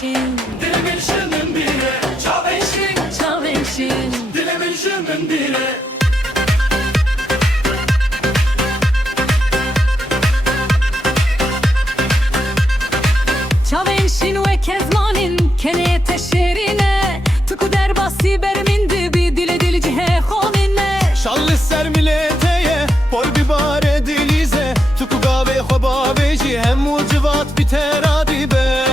Çavenşin, dilimin şının bire. Çavenşin, Çavenşin. dilimin şının bire. Çavenşin ve kezmanin kene teşerine tuku derbasi bermin dibi dile dili cihe khonine. Şallı ser milleteye Pol bibare dilize Tuku gave khobabeci Hem mucivat biter adibe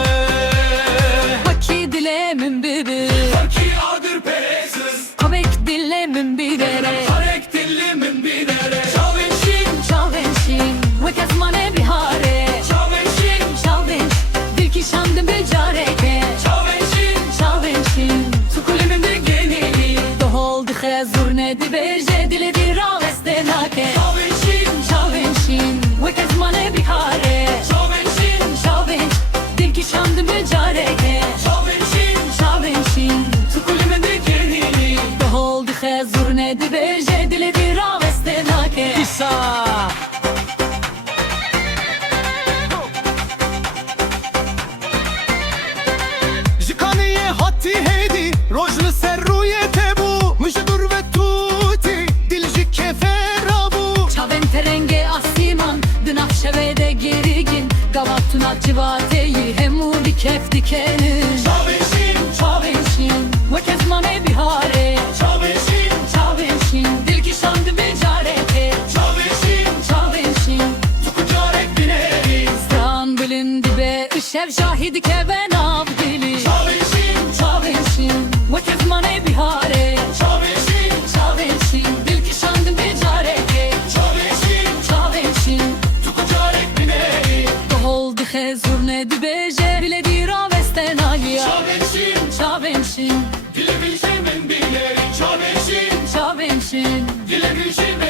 Haki dilemin bibi Haki adır peresiz. Kavek dilemin bidere. Harek dilimin bidere. Çavenşin, Çavenşin ve kezmane bihare. çavenşin, Çavenş dil ki şandım becareke. çavenşin. Çavenşin Tukulimin de geneli. dohol dihe zurne di berje dile di raveste nake. Çavenşin, Çavenşin ve kezmane bihare. çavenşin, Çavenş dil ki şandım becareke. çavenşin. Çavenşin Tukulimin de geneli. dohol dihe zurne di berje dile di raveste nake. İsa Jikaniye hatti heydi Rojlu serruye tebu Müşdur ve tuti Dilci keferabu Çaven terenge asiman Dınak şevede gerigin Gavatuna civateyi Hemu di kef dikenin. Çavenşin, Çavenşin ve kezmane bihare. çavenşin, Çavenşin dil ki şandı becareke. çavenşin. Çavenşin Tukucarek bineri. Stan bilin dibe ışev şahidi keven av dili. Çavenşin, Çavenşin ve kezmane bihare. çavenşin, Çavenşin dil ki şandı becareke. çavenşin. Çavenşin Tukucarek bineri. dohol dihe zurne dibeje bile di ravesten agia. Çavenşin, Çavenşin dilimin şemin bineri. Çavenşin, Çavenşin dilimin şemin